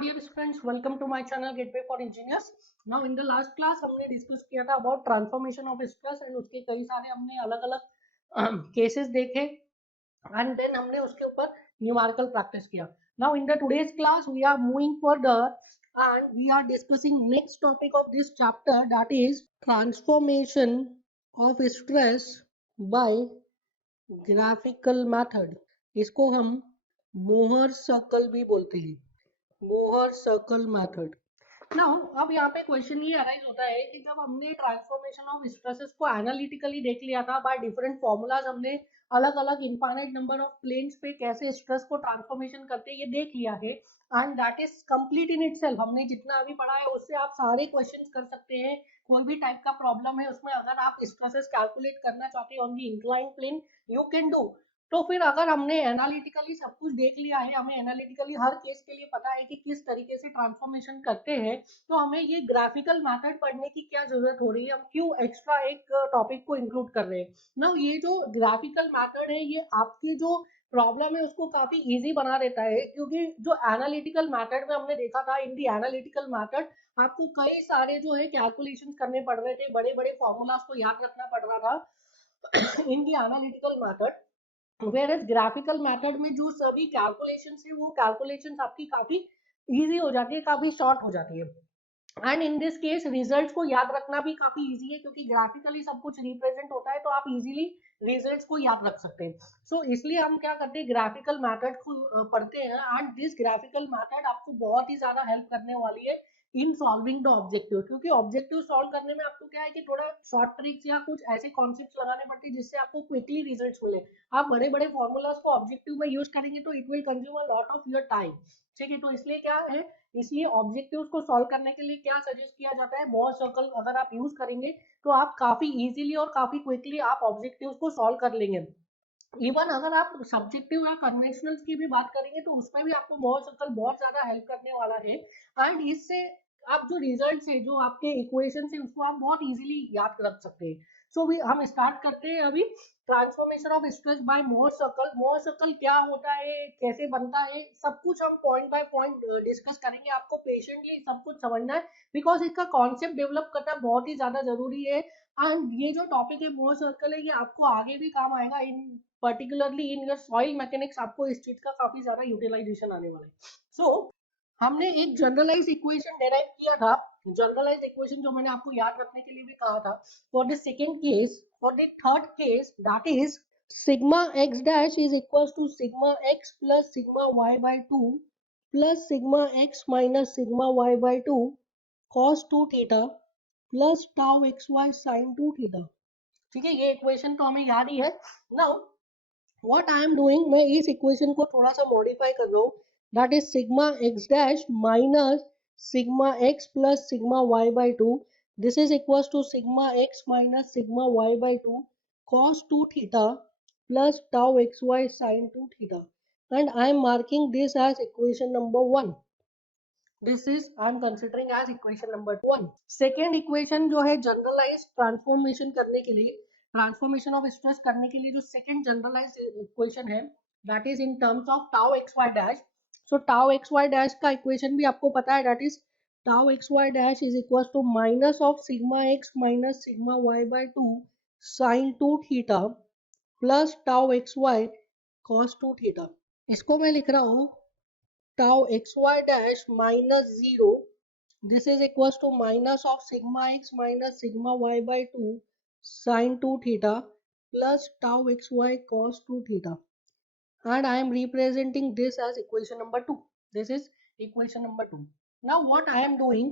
dear friends, welcome to my channel Gateway for Engineers. Now in the last class हमने discuss किया था about transformation of stress and उसके कई सारे हमने अलग अलग केसेस देखे and then हमने उसके ऊपर numerical practice किया. Now in the today's class we are moving further and we are discussing next topic of this chapter, that is transformation of stress by graphical method. इसको हम Mohr circle भी बोलते हैं, Mohr circle method. Now अब यहाँ पे question ये arise होता है कि जब हमने ट्रांसफॉर्मेशन ऑफ स्ट्रेसेस को एनालिटिकली देख लिया था बाय डिफरेंट फॉर्मूलाज, हमने अलग अलग इनफाइनाइट नंबर ऑफ प्लेन्स पे कैसे स्ट्रेस को ट्रांसफॉर्मेशन करते हैं ये देख लिया है, and that is complete in itself. हमने जितना अभी पढ़ा है उससे आप सारे क्वेश्चंस कर सकते हैं. कोई भी टाइप का प्रॉब्लम है उसमें अगर आप स्ट्रेसेस कैलकुलेट करना चाहते हैं on the incline plane, you can do. तो फिर अगर हमने एनालिटिकली सब कुछ देख लिया है, हमें एनालिटिकली हर केस के लिए पता है कि किस तरीके से ट्रांसफॉर्मेशन करते हैं, तो हमें ये ग्राफिकल मेथड पढ़ने की क्या जरूरत हो रही है, हम क्यों एक्स्ट्रा एक टॉपिक को इंक्लूड कर रहे हैं. ना ये जो ग्राफिकल मेथड है ये आपकी जो प्रॉब्लम है उसको काफी इजी बना देता है, क्योंकि जो एनालिटिकल मेथड में हमने देखा था, इन दी एनालिटिकल मेथड आपको कई सारे जो है कैलकुलेशन करने पड़ रहे थे, बड़े बड़े फॉर्मूलाज को याद रखना पड़ रहा था in the analytical method. Where graphical method में जो सभी कैलकुलेशंस है वो कैलकुलेशंस आपकी काफी इजी हो जाती है, काफी शॉर्ट हो जाती है. And in this case results को याद रखना भी काफी इजी है, क्योंकि ग्राफिकली सब कुछ रिप्रेजेंट होता है तो आप इजीली रिजल्ट्स को याद रख सकते हैं. सो इसलिए हम क्या करते हैं, ग्राफिकल मेथड को पढ़ते हैं, एंड दिस ग्राफिकल मेथड आपको बहुत ही ज्यादा हेल्प करने वाली है इन सॉल्विंग द ऑब्जेक्टिव. क्योंकि ऑब्जेक्टिव सॉल्व करने में आपको क्या है कि थोड़ा शॉर्ट ट्रिक्स या कुछ ऐसे कॉन्सेप्ट्स लगाने पड़ते हैं जिससे आपको क्विकली रिजल्ट्स मिले. आप बड़े बड़े फॉर्मूलाज को ऑब्जेक्टिव में यूज करेंगे तो it will consume a lot of your time. ठीक है, तो इसलिए क्या है, इसलिए ऑब्जेक्टिव्स को सॉल्व करने के लिए क्या सजेस्ट किया जाता है, मोहर सर्कल अगर आप यूज करेंगे तो आप काफी इजीली और काफी क्विकली आप ऑब्जेक्टिव्स को सॉल्व कर लेंगे. इवन अगर आप सब्जेक्टिव या कन्वेंशनल की भी बात करेंगे तो उसमें भी आपको मोहर सर्कल बहुत ज्यादा हेल्प करने वाला है. एंड इससे आप जो रिजल्ट है, जो आपके इक्वेशन है, उसको आप बहुत इजीली याद रख सकते हैं. सो हम स्टार्ट करते हैं अभी transformation of stress by Mohr circle. Mohr circle क्या होता है, कैसे बनता है, सब कुछ हम पॉइंट बाय पॉइंट डिस्कस करेंगे. आपको पेशेंटली सब कुछ समझना है, बिकॉज इसका कॉन्सेप्ट डेवलप करना बहुत ही ज्यादा जरूरी है. एंड ये जो टॉपिक है मोहर सर्कल है, ये आपको आगे भी काम आएगा, in particularly in your soil mechanics आपको इस चीज का काफी ज्यादा यूटिलाइजेशन आने वाला है. सो हमने एक जनरलाइज इक्वेशन डेराइव किया था. जनरलाइज इक्वेशन जो मैंने आपको याद रखने के लिए भी कहा था, for the second case, for the third case, that is sigma x dash is equal to sigma x plus sigma Y by 2 plus sigma x minus sigma Y by 2 cos 2 theta plus tau x y sine 2 theta. ठीक है, ये equation तो हमें याद ही है. Now what I am doing, मैं इस इक्वेशन को थोड़ा सा मॉडिफाई कर रहा हूँ. That is sigma x dash minus sigma x plus sigma Y by 2. This is equal to sigma x minus sigma Y by 2 cos 2 theta plus tau x y sine 2 theta. And I am marking this as equation number 1. This is I am considering as equation number 1. Second equation जो है generalise transformation करने के लिए, transformation of stress करने के लिए जो second generalise equation है, that is in terms of tau x y dash. So tau x y dash का इक्वेशन भी आपको पता है, that is tau x y dash is equal to minus of sigma x minus sigma Y by 2 sine 2 theta plus tau x y cos 2 theta. इसको मैं लिख रहा हूँ tau xy dash minus 0, this is equals to minus of sigma x minus sigma y by 2 sin 2 theta plus tau xy cos 2 theta, and I am representing this as equation number 2. This is equation number 2. Now what I am doing,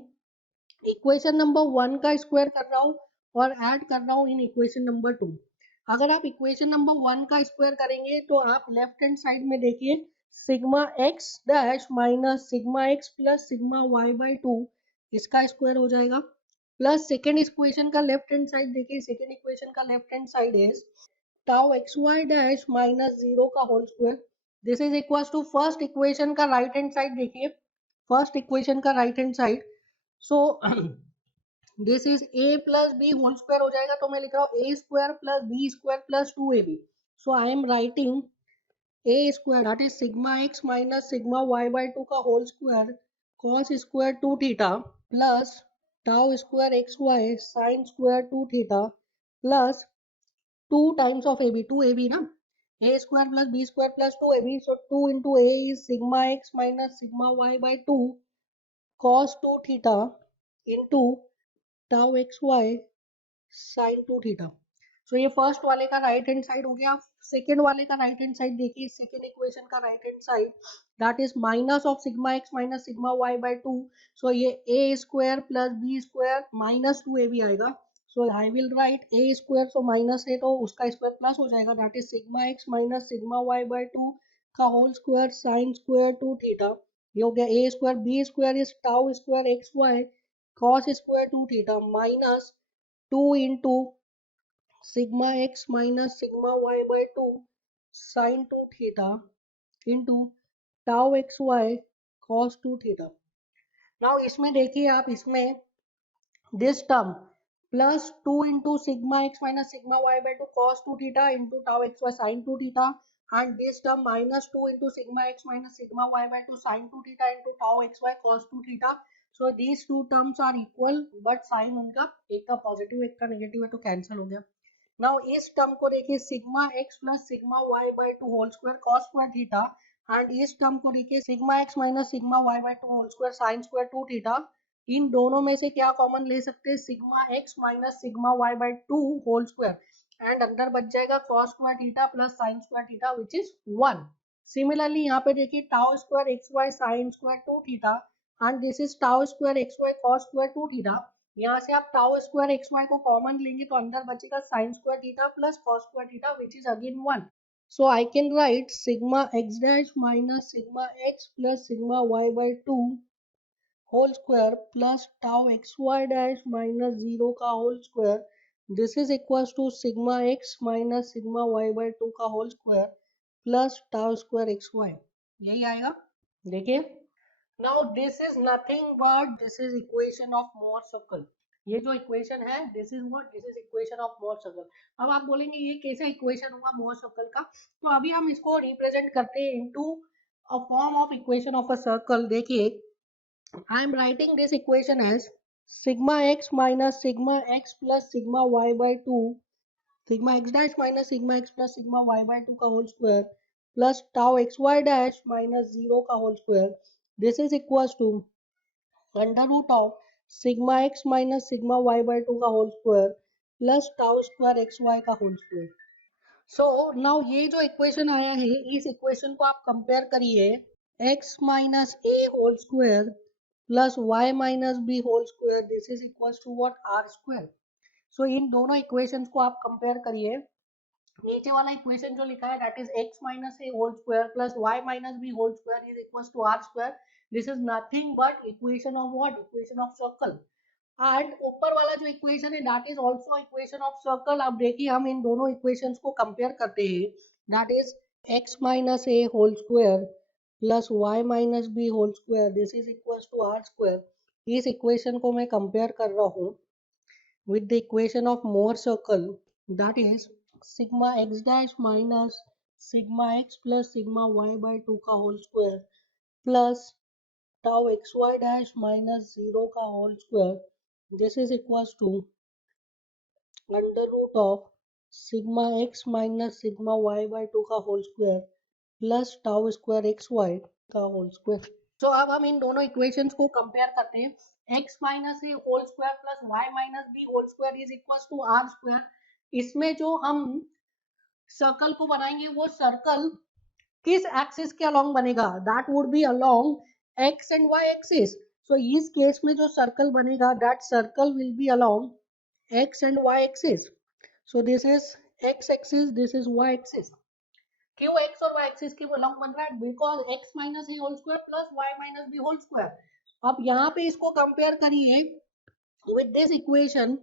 equation number 1 का square कर रहा हूँ और add कर रहा हूँ in equation number 2. अगर आप इक्वेशन नंबर 1 का स्क्वायर करेंगे तो आप लेफ्ट हैंड साइड में देखिए sigma x dash minus sigma x plus sigma Y by 2, इसका स्क्वायर हो जाएगा. प्लस सेकेंड इक्वेशन का लेफ्ट हैंड साइड देखिए, सेकेंड इक्वेशन का left hand side is tau x y dash minus 0 का whole square. This is equal to first equation का right hand side देखिए, first equation का right hand side. So this is a plus b whole square हो जाएगा, तो मैं लिख रहा हूँ a square plus b square plus 2ab. So I am writing a square that is sigma x minus sigma y by 2 का whole square cos square 2 theta plus tau square xy sin square 2 theta plus 2 times of AB, 2AB na, a square plus b square plus 2AB, so 2 into a is sigma x minus sigma y by 2 cos 2 theta into tau xy sin 2 theta. सो ये first वाले का right hand side हो गया. Second वाले का right hand side देखिए, second equation का right hand side that is minus of sigma x minus sigma Y by 2. So ये a square plus b square minus 2 a भी आएगा. So I will write a square, so minus है तो उसका square plus हो जाएगा, that is sigma x minus sigma Y by 2 का whole square sine square 2 theta. ये हो गया a square. B square is tau square x y cos square 2 theta minus 2 into sigma x minus sigma y by 2 sin 2 theta into tau xy cos 2 theta. Now इसमें देखिए आप, इसमें this term plus 2 into sigma x minus sigma y by 2 cos 2 theta into tau xy sin 2 theta, and this term minus 2 into sigma x minus sigma y by 2 sin 2 theta into tau xy cos 2 theta. So these two terms are equal, but sign उनका एक का positive एक का negative है तो cancel हो गया. Now इस टर्म को देखिए, sigma x plus sigma Y by 2 whole square cos square theta, and इस टर्म को देखिए sigma x minus sigma Y by 2 whole square sine square 2 theta. इन दोनों में से क्या कॉमन ले सकते हैं, sigma x minus sigma Y by 2 whole square, and अंदर बच जाएगा cos square theta plus sine square theta which is 1. Similarly यहाँ पे देखिए tau square x y sine square 2 theta, and this is tau square x y cos square 2 theta. यहाँ से आप tau square x y को common लेंगे तो अंदर बचेगा sine square theta plus cos square theta which is again 1. So I can write sigma x dash minus sigma x plus sigma Y by 2 whole square plus tau x y dash minus 0 का whole square. This is equal to sigma x minus sigma Y by 2 का whole square plus tau square x y. यही आएगा. देखिए, now this is nothing but this is equation of Mohr circle. ये जो equation है, this is what, this is equation of Mohr circle. अब आप बोलेंगे ये कैसा इक्वेशन हुआ Mohr circle का, तो अभी हम इसको रिप्रेजेंट करते हैं into a form of equation of a circle. देखिए, I am writing this equation as sigma x minus sigma x plus sigma y by 2 sigma x dash minus sigma x plus sigma y by 2 का whole square plus tau xy dash minus 0 का whole square. This is equals to under root of sigma x minus sigma Y by 2 का whole square plus tau square x y का whole square. So now ये जो equation आया है, इस equation को आप कंपेयर करिए x minus a whole square plus y minus b whole square, this is equals to what, r square. So इन दोनों इक्वेशंस को आप कंपेयर करिए. नीचे वाला इक्वेशन जो लिखा है that is x minus a whole square plus y minus b whole square is equals to r square. This is nothing but equation of what, equation of circle. And ऊपर वाला जो equation है that is also equation of circle. अब देखिए हम इन दोनों equations को compare करते हैं. That is x minus a whole square plus y minus b whole square, this is equals to r square. इस इक्वेशन को मैं कंपेयर कर रहा हूँ with the equation of Mohr circle, that is sigma x dash minus sigma x plus sigma y by 2 का whole square plus tau xy dash minus 0 का whole square. This is equals to under root of sigma x minus sigma y by 2 का whole square plus tau square xy का whole square. So अब हम इन दोनों equations को compare करते हैं. x minus a whole square plus y minus b whole square is equal to r square. इसमें जो हम सर्कल को बनाएंगे वो सर्कल किस एक्सिस के अलोंग बनेगा, that would be along x and y axis. So इस केस में जो सर्कल बनेगा that circle will be along x and y axis. So this is x axis, this is y axis. क्यों x और y axis के along बन रहा है, because x minus a whole square plus y minus b whole square. अब यहाँ पे इसको कंपेयर करिए with this equation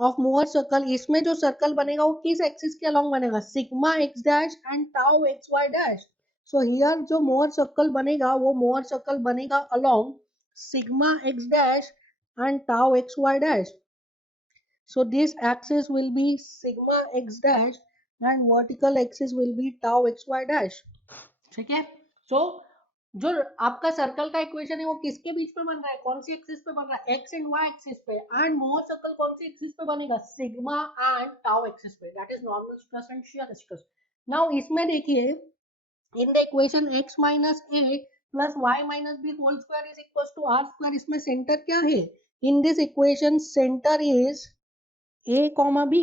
of Mohr circle. इसमें जो सर्कल बनेगा वो किस एक्सिस के अलोंग बनेगा, sigma x dash and tau x y dash. So here जो मोहर सर्कल बनेगा वो मोहर सर्कल बनेगा along sigma x dash and tau x y dash. So this axis will be sigma x dash and vertical axis will be tau xy dash. ठीक है. So जो आपका circle का equation है वो किसके बीच पे बन रहा है, कौन सी एक्सिस पे बन रहा है, एक्स एंड वाई एक्सिस पे, एंड मोर सर्कल कौन सी एक्सिस पे बनेगा, सिग्मा एंड टाउ एक्सिस पे, that is normal stress and shear stress. Now इसमें देखिए in the equation x minus a plus y minus b whole square is equals to r square, इसमें centre क्या है, in this equation center is a comma b,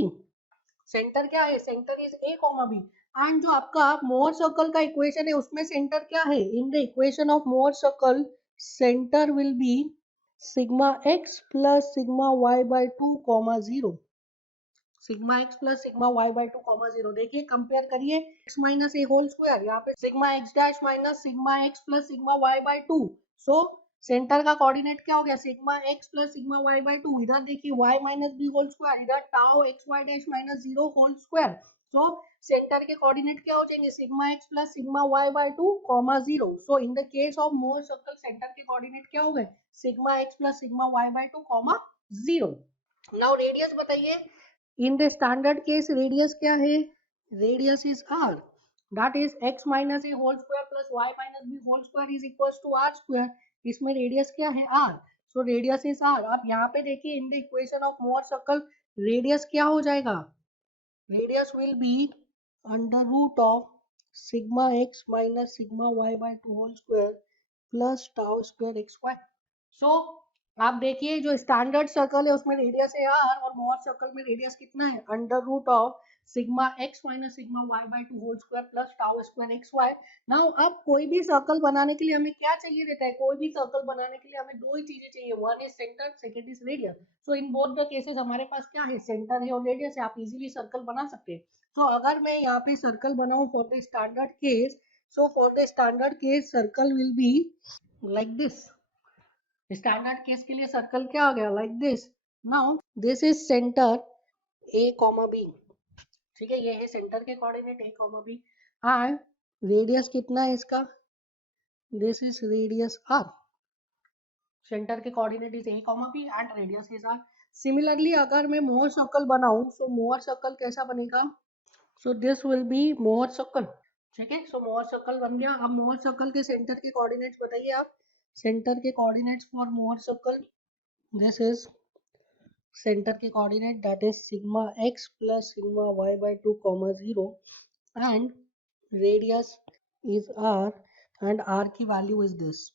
centre क्या है, centre is a comma b, and जो आपका मोर circle का equation है उसमें सेंटर क्या है, in the equation of Mohr circle centre will be sigma x plus sigma y by 2 comma 0, sigma x plus sigma Y by 2 comma 0। देखिए compare करिए x minus a whole square, यहाँ पे sigma x dash minus sigma x plus sigma Y by 2। So centre का coordinate क्या हो गया, sigma x plus sigma Y by 2। इधर देखिए y minus b whole square, इधर tau x y dash minus 0 whole square. So centre के coordinate क्या हो जाएंगे, sigma x plus sigma Y by 2 comma 0। So in the case of Mohr circle centre के coordinate क्या हो गए, sigma x plus sigma Y by 2 comma 0। Now radius बताइए, in the standard case radius क्या है, radius is r, that is x minus a whole square plus y minus b whole square is equals to r square. इसमें radius क्या है r, so radius is r। अब यहाँ पे देखिए in the equation of Mohr circle radius क्या हो जाएगा, radius will be under root of sigma x minus sigma y by 2 whole square plus tau square x y. So आप देखिए जो स्टैंडर्ड सर्कल है उसमें रेडियस है r, और मोर सर्कल में रेडियस कितना है, under root of sigma x minus sigma y by 2 whole square plus tau square x y. Now अब कोई भी सर्कल बनाने के लिए हमें क्या चाहिए रहता है, कोई भी सर्कल बनाने के लिए हमें दो ही चीजें चाहिए, one is centre, second is radius. So in both the cases हमारे पास क्या है, सेंटर है और रेडियस है, आप इजीली सर्कल बना सकते हैं। तो अगर मैं यहाँ पे सर्कल बनाऊं for the standard case, so for the standard case circle will be like this, standard case के लिए सर्कल क्या आ गया, like this. Now this is centre a comma b, ठीक है, ये है सेंटर के coordinate a comma b, and radius कितना है इसका, this is radius r, centre के coordinate is a comma b and radius is r. Similarly अगर मैं मोर सर्कल बनाऊं, सो मोर सर्कल कैसा बनेगा, so this will be Mohr circle, ठीक है। सो मोर सर्कल बन गया। अब मोर सर्कल के सेंटर के कोऑर्डिनेट्स बताइए आप, सेंटर के coordinates for Mohr circle, this is centre के coordinate that is sigma x plus sigma y by 2 comma 0, and radius is r, and r की वैल्यू इज दिस,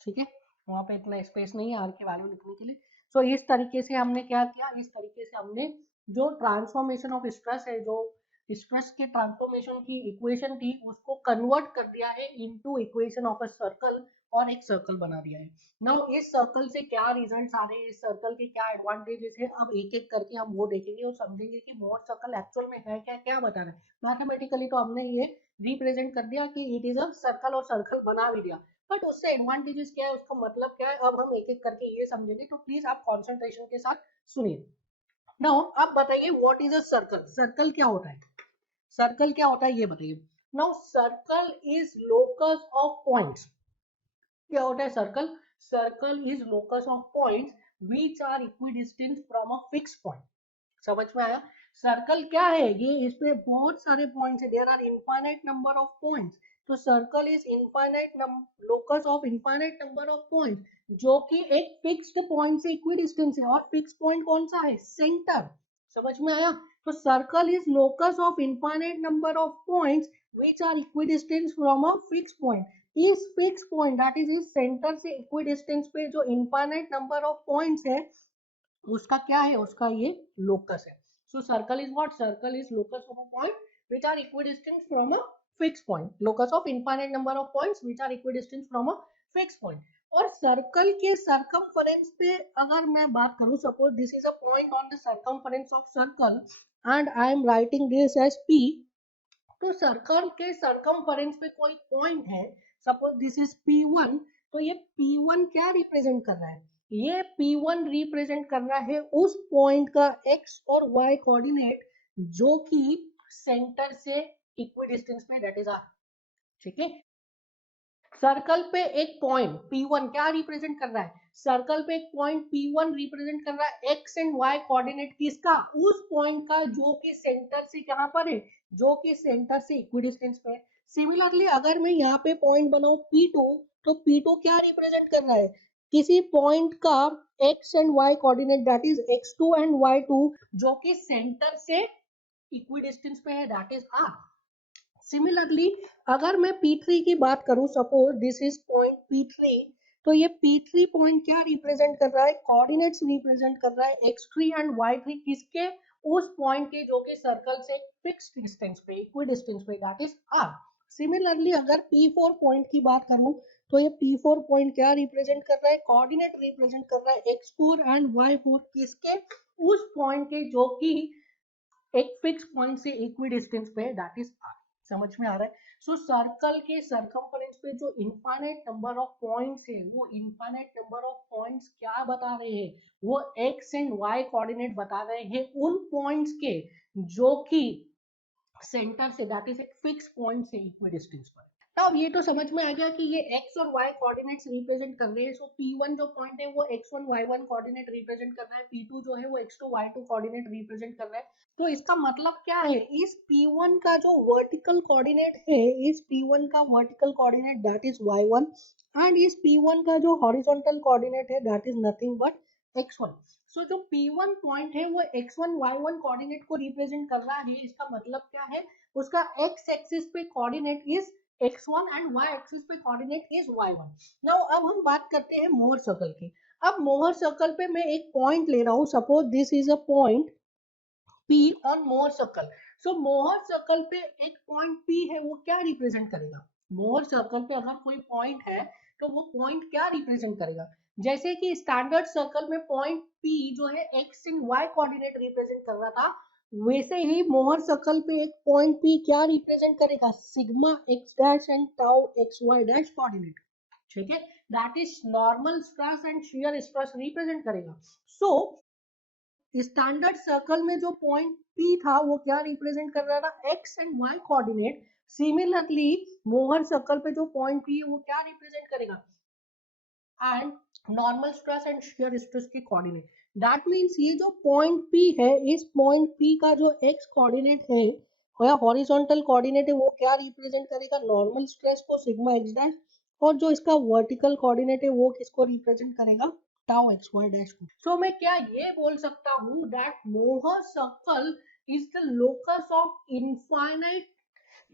ठीक है, वहां पे इतना स्पेस नहीं है r की वैल्यू लिखने के लिए। सो इस तरीके से हमने क्या किया, इस तरीके से हमने जो ट्रांसफॉर्मेशन ऑफ स्ट्रेस है, जो स्ट्रेस के ट्रांसफॉर्मेशन की इक्वेशन थी उसको कन्वर्ट कर दिया है into equation of a circle, और एक सर्कल बना दिया है। नाउ इस सर्कल से क्या रिजल्ट्स आ रहे हैं, इस सर्कल के क्या एडवांटेजेस है, अब एक एक करके हम वो देखेंगे और समझेंगे कि मोर सर्कल एक्चुअल में है क्या, क्या बता रहा है। मैथमेटिकली तो हमने ये रिप्रेजेंट कर दिया कि इट इज अ सर्कल, और सर्कल बना भी दिया, बट उससे एडवांटेजेस क्या है, उसका मतलब क्या है, अब हम एक एक करके ये समझेंगे। तो प्लीज आप कॉन्सेंट्रेशन के साथ सुनिए। नाउ अब बताइए what is a circle, circle क्या होता है, सर्कल क्या होता है ये बताइए। Now circle is locus of points, क्या होता है circle, circle is locus of points which are equidistant from a fix point. समझ में आया, सर्कल क्या है, ये इसमें बहुत सारे पॉइंट्स है, there are infinite number of points. तो circle is infinite locus of infinite number of points, जो कि एक फिक्स्ड पॉइंट से इक्विडिस्टेंस है, और फिक्स पॉइंट कौन सा है, सेंटर। समझ में आया, तो circle is locus of infinite number of points which are equidistant from a fix point. इस फिक्स पॉइंट दैट इज इस सेंटर से इक्विडिस्टेंस पे जो इनफाइनाइट नंबर ऑफ पॉइंट्स है उसका क्या है, उसका ये लोकस है। So circle is what, circle is locus of a point which are equidistant from a fix point, locus of infinite number of points which are equidistant from a fix point. और circle के circumference पे अगर मैं बात करूं, suppose this is a point on the circumference of circle and I am writing this as p, तो circle के circumference पे कोई पॉइंट है, सपोज दिस इज P1, तो ये P1 क्या रिप्रेजेंट कर रहा है, ये P1 रिप्रेजेंट कर रहा है उस पॉइंट का x और y कोऑर्डिनेट जो कि सेंटर से इक्विडिस्टेंस में, दैट इज r, ठीक है। सर्कल पे एक पॉइंट P1 क्या रिप्रेजेंट कर रहा है, सर्कल पे एक पॉइंट P1 रिप्रेजेंट कर रहा है x एंड y कोऑर्डिनेट किसका, उस पॉइंट का जो कि सेंटर से कहां पर है, जो कि सेंटर से इक्विडिस्टेंस पे है। सिमिलरली अगर मैं यहाँ पे पॉइंट बनाऊं P2, तो P2 क्या रिप्रेजेंट कर रहा है, किसी पॉइंट का x and y coordinate that is x2 and y2 जो कि सेंटर से इक्विडिस्टेंस पे है दैट इज r। सिमिलरली अगर मैं P3 की बात करूं, suppose this is point P3, तो ये P3 पॉइंट क्या रिप्रेजेंट कर रहा है, कोऑर्डिनेट्स रिप्रेजेंट कर रहा है x3 एंड y3 किसके, उस पॉइंट के जो कि सर्कल से फिक्स्ड डिस्टेंस पे इक्विडिस्टेंस पे दैट इज r। सिमिलरली अगर P4 पॉइंट की बात करूं, तो ये P4 पॉइंट क्या रिप्रेजेंट कर रहा है, कोऑर्डिनेट रिप्रेजेंट कर रहा है x4 एंड y4 किसके, उस पॉइंट के जो कि एक फिक्स पॉइंट से इक्विडिस्टेंस पे है दैट इज r। समझ में आ रहा है। सो सर्कल के सरकमफरेंस पे जो इनफाइनाइट नंबर ऑफ पॉइंट्स है, वो इनफाइनाइट नंबर ऑफ पॉइंट्स क्या बता रहे हैं, वो x एंड y कोऑर्डिनेट बता रहे हैं उन पॉइंट्स के जो कि सेंटर से दैट इज एक फिक्स पॉइंट से इक्विडिस्टेंस पर। अब ये तो समझ में आ गया कि ये x और y कोऑर्डिनेट्स रिप्रेजेंट कर रहे हैं। सो P1 जो पॉइंट है वो x1 y1 कोऑर्डिनेट रिप्रेजेंट कर रहा है, P2 जो है वो x2 y2 कोऑर्डिनेट रिप्रेजेंट कर रहा है। तो इसका मतलब क्या है, इस P1 का जो वर्टिकल कोऑर्डिनेट है, इस P1 का vertical coordinate that is y1 and इस P1 का जो हॉरिजॉन्टल कोऑर्डिनेट है that is nothing but x1। सो जो P1 पॉइंट है वो x1 y1 कोऑर्डिनेट को रिप्रेजेंट कर रहा है। इसका मतलब क्या है, उसका x एक्सिस पे coordinate is x1 and y axis पे कोऑर्डिनेट इज y1। नाउ अब हम बात करते हैं मोहर सर्कल की। अब मोहर सर्कल पे मैं एक पॉइंट ले रहा हूं, suppose this is a point P on मोहर सर्कल। सो मोहर सर्कल पे एक पॉइंट P है, वो क्या रिप्रेजेंट करेगा, मोहर सर्कल पे अगर कोई पॉइंट है तो वो पॉइंट क्या रिप्रेजेंट करेगा, जैसे कि स्टैंडर्ड सर्कल में पॉइंट P जो है x and y coordinate represent कर रहा था, वैसे ही मोहर सर्कल पे एक पॉइंट P क्या रिप्रेजेंट करेगा, sigma x dash and tau xy dash coordinate. ठीक है, that is normal stress and shear stress represent करेगा। सो स्टैंडर्ड सर्कल में जो पॉइंट P था वो क्या रिप्रेजेंट कर रहा था, x and y coordinate. Similarly मोहर सर्कल पे जो पॉइंट P है वो क्या रिप्रेजेंट करेगा, and normal stress and shear stress की कोऑर्डिनेट। दैट मींस ये जो पॉइंट P है, इस पॉइंट P का जो x कोऑर्डिनेट है या हॉरिजॉन्टल कोऑर्डिनेट है वो क्या रिप्रेजेंट करेगा, नॉर्मल स्ट्रेस को सिग्मा x डैश, और जो इसका वर्टिकल कोऑर्डिनेट है वो किसको रिप्रेजेंट करेगा, टाउ xy डैश को। सो मैं क्या ये बोल सकता हूँ दैट मोहर circle is the locus of infinite.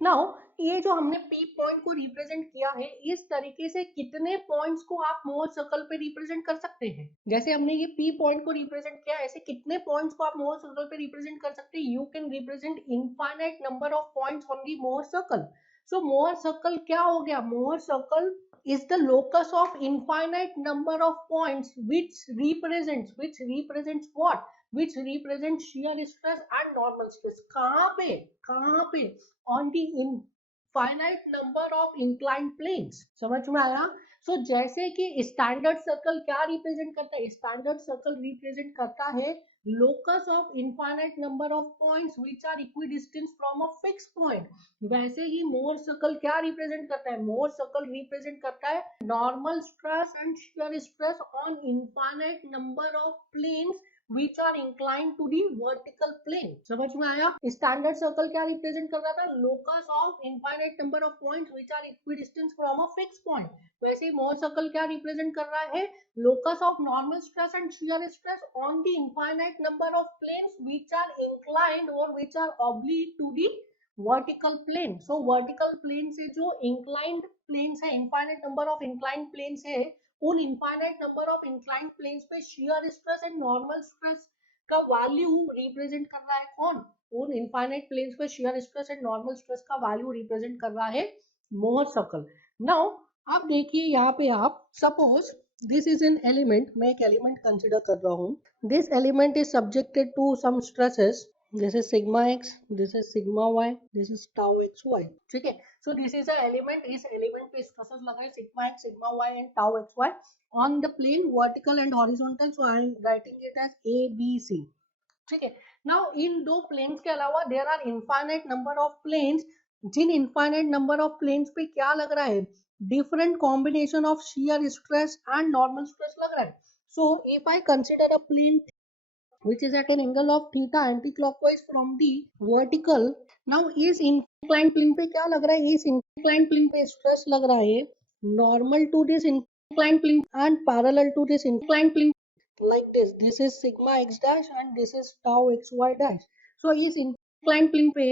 Now ये जो हमने P पॉइंट को रिप्रेजेंट किया है, इस तरीके से कितने पॉइंट्स को आप मोहर सर्कल पे रिप्रेजेंट कर सकते हैं, जैसे हमने ये P पॉइंट को रिप्रेजेंट किया, ऐसे कितने पॉइंट्स को आप मोहर सर्कल पे रिप्रेजेंट कर सकते हैं, you can represent infinite number of points on the मोहर सर्कल। सो मोहर सर्कल क्या हो गया, Mohr circle is the locus of infinite number of points which represents what, which represents shear stress and normal stress। कहाँ पे on the infinite number of inclined planes। समझ में आया। सो जैसे कि स्टैंडर्ड सर्कल क्या रिप्रेजेंट करता है, स्टैंडर्ड सर्कल रिप्रेजेंट करता है locus of infinite number of points which are equidistant from a fixed point। वैसे ही मोर सर्कल क्या रिप्रेजेंट करता है, मोर सर्कल रिप्रेजेंट करता है normal stress and shear stress on infinite number of planes which are inclined to the vertical plane। समझ में आया। स्टैंडर्ड सर्कल क्या रिप्रेजेंट कर रहा था, locus of infinite number of points which are equidistant from a fixed point। वैसे ही Mohr circle क्या रिप्रेजेंट कर रहा है, locus of normal stress and shear stress on the infinite number of planes which are inclined or which are oblique to the vertical plane। so vertical plane से जो inclined planes है, infinite number of inclined planes है, उन infinite number of inclined planes पे shear stress and normal stress का value represent कर रहा है कौन, उन infinite planes पे shear stress and normal stress का वैल्यू रिप्रेजेंट कर रहा है मोहर सर्कल। नाउ अब देखिए यहाँ पे आप suppose this is an element, मैं एक एलिमेंट कंसिडर कर रहा हूँ, this element is subjected to some stresses, this is sigma x, this is sigma y, this is tau xy। ठीक है, so this is a element, इस element पे stresses लग रहे हैं sigma x, sigma y and tau xy on the plane vertical and horizontal, so I am writing it as a b c। ठीक है, now in दो planes के अलावा there are infinite number of planes, जिन infinite number of planes पे क्या लग रहा है, different combination of shear stress and normal stress लग रहा है। So if I consider a plane which is at an angle of theta anti-clockwise from the vertical, now इस इंक्लाइन प्लेन पे क्या लग रहा है, इस इंक्लाइन प्लेन पे स्ट्रेस लग रहा है normal to this incline plane and parallel to this incline plane like this is sigma x dash and this is tau xy dash. So इस inclined plane पे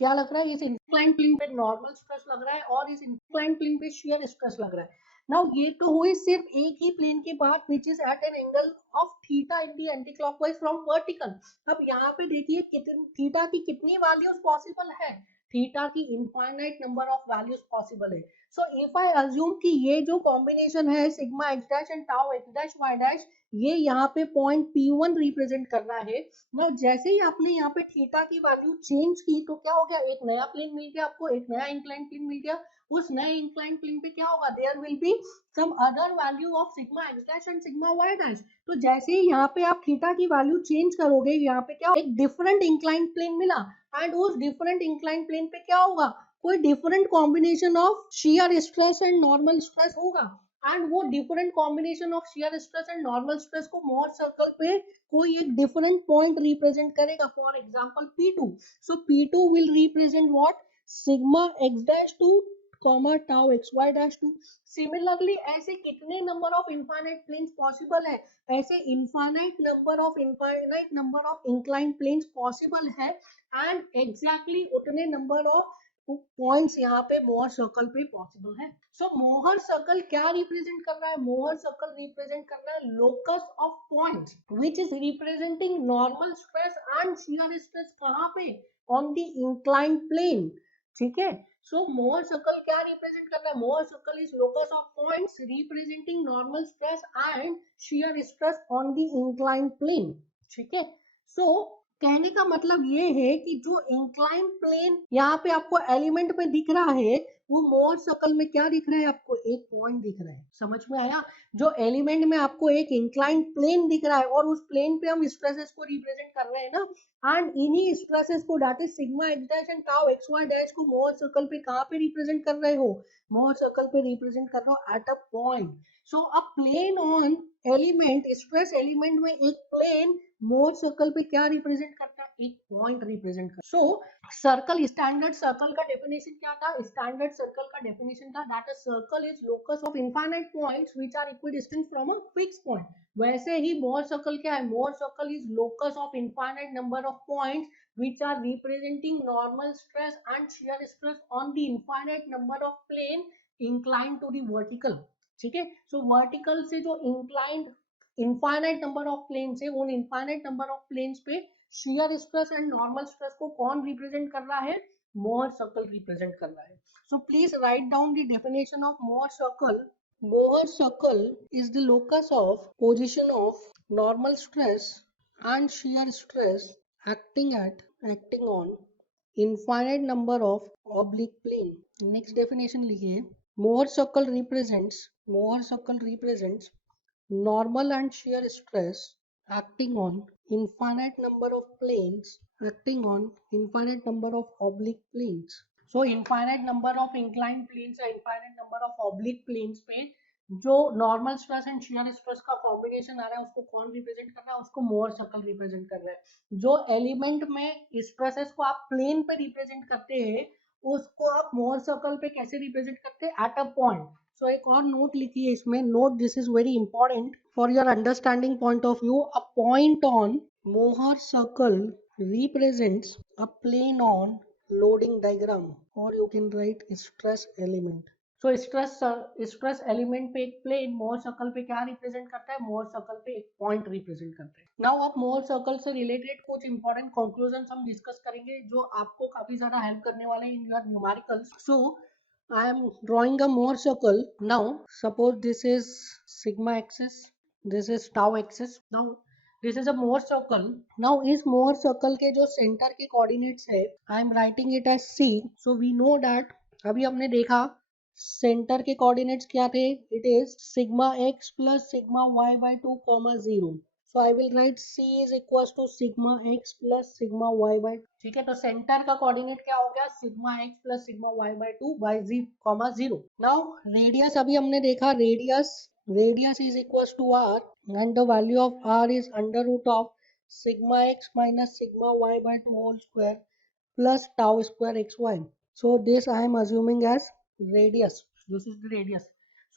क्या लग रहा है, इस inclined plane पे नॉर्मल स्ट्रेस लग रहा है और इस inclined plane पे shear स्ट्रेस लग रहा है. नाउ ये तो हुई सिर्फ एक ही प्लेन की बात which is at an angle of theta in the anti-clockwise from vertical. अब यहाँ पे देखिए कितनी थीटा की कितनी वैल्यूज पॉसिबल है, थीटा की infinite number of values possible है. सो इफ आई अज्यूम कि ये जो कॉम्बिनेशन है sigma x dash and tau x dash y dash ये यहाँ पे पॉइंट P1 रिप्रेजेंट कर रहा है. मैं जैसे ही आपने यहाँ पे थीटा की वैल्यू चेंज की तो क्या हो गया, एक नया प्लेन मिल गया आपको, एक नया इंक्लाइन प्लेन मिल गया. उस नए इंक्लाइन प्लेन पे क्या होगा, there will be some other value of sigma x dash and sigma y dash. तो जैसे ही यहाँ पे आप थीटा की वैल्यू चेंज करोगे यहाँ पे क्या एक डिफरेंट इंक्लाइन प्लेन मिला एंड उस डिफरेंट इंक्लाइन प्लेन पे क्या होगा, कोई different combination of shear stress and normal stress होगा एंड वो different combination of shear stress and normal stress को मोर सर्कल पे कोई एक डिफरेंट पॉइंट रिप्रेजेंट करेगा. For example P2. So P2 will represent what, sigma x dash 2 comma tau xy dash 2. Similarly ऐसे कितने number of infinite planes possible है, ऐसे infinite number of incline planes possible है and exactly उतने number of points यहाँ पे मोहर circle पे पॉसिबल है. सो मोहर सर्कल क्या रिप्रेजेंट कर रहा है, मोहर सर्कल रिप्रेजेंट कर रहा है locus of points which is representing normal stress and shear stress कहाँ पे, ऑन द इंक्लाइंड प्लेन. ठीक है. सो मोहर सर्कल क्या रिप्रेजेंट कर रहा है, Mohr circle is locus of points representing normal stress and shear stress on the inclined plane. ठीक है. सो कहने का मतलब ये है कि जो इंक्लाइन प्लेन यहाँ पे आपको एलिमेंट पे दिख रहा है वो मोहर सर्कल में क्या दिख रहा है आपको, एक पॉइंट दिख रहा है. समझ में आया, जो एलिमेंट में आपको एक इंक्लाइन प्लेन दिख रहा है और उस प्लेन पे हम स्ट्रेसेस को रिप्रेजेंट कर रहे हैं ना एंड इन्हीं स्ट्रेसेस को that is sigma x dash and tau x y dash को मोहर सर्कल पे कहाँ पे रिप्रेजेंट कर रहे हो, मोहर सर्कल पे रिप्रेजेंट कर रहे हो at a point. So a plane on element stress element में एक प्लेन मोर सर्कल पे क्या रिप्रेजेंट करता है, एक पॉइंट रिप्रेजेंट करता है. सो सर्कल, स्टैंडर्ड सर्कल का डेफिनेशन क्या था, स्टैंडर्ड सर्कल का डेफिनेशन था that a circle is locus of infinite points which are equidistant from a fix point. वैसे ही मोर सर्कल क्या है, Mohr circle is locus of infinite number of points which are representing normal stress and shear stress on the infinite number of plane inclined to the vertical. ठीक है. सो vertical से जो inclined infinite number of planes है उन infinite number of planes पे shear stress and normal stress को कौन represent कर रहा है, मोहर सर्कल रिप्रेजेंट कर रहा है. So please write down the definition of Mohr circle. Mohr circle is the locus of position of normal stress and shear stress acting on infinite number of oblique plane. Next definition लिखिए. Mohr circle represents normal and shear stress acting on infinite number of planes acting on infinite number of oblique planes. So infinite number of inclined planes या infinite number of oblique planes पे जो normal stress and shear stress का combination आ रहा है उसको कौन represent कर रहा है, उसको मोहर सर्कल रिप्रेजेंट कर रहा है. जो एलिमेंट में स्ट्रेसेस को आप प्लेन पे रिप्रेजेंट करते हैं उसको आप मोहर सर्कल पे कैसे रिप्रेजेंट करते हैं, एट अ पॉइंट. सो एक और नोट लिखिए इसमें, note this is very important for your understanding point of view. A point on Mohr circle represents a plane on loading diagram or you can write stress element. So stress element पे एक plane मोहर circle पे क्या represent करता है, Mohr circle पे एक point represent करता है. नाउ आप मोहर सर्कल से रिलेटेड कुछ इंपॉर्टेंट कंक्लूजन हम डिस्कस करेंगे जो आपको काफी ज्यादा हेल्प करने वाले हैं in your numericals. So I am drawing a Mohr circle. Now suppose this is sigma axis, this is tau axis. Now this is a Mohr circle. Now इस Mohr circle के जो सेंटर के coordinates है I am writing it as C. So we know that अभी हमने देखा centre के coordinates क्या थे, it is sigma x plus sigma Y by 2 comma 0. So I will write C is equal to sigma x plus sigma Y by. ठीक है. तो centre का कोऑर्डिनेट क्या हो गया, sigma x plus sigma Y by 2 by g comma 0. Now radius अभी हमने देखा, radius is equal to r and the value of r is under root of sigma x minus sigma Y by 2 whole square plus tau square xy. So this I am assuming as radius. This is the radius.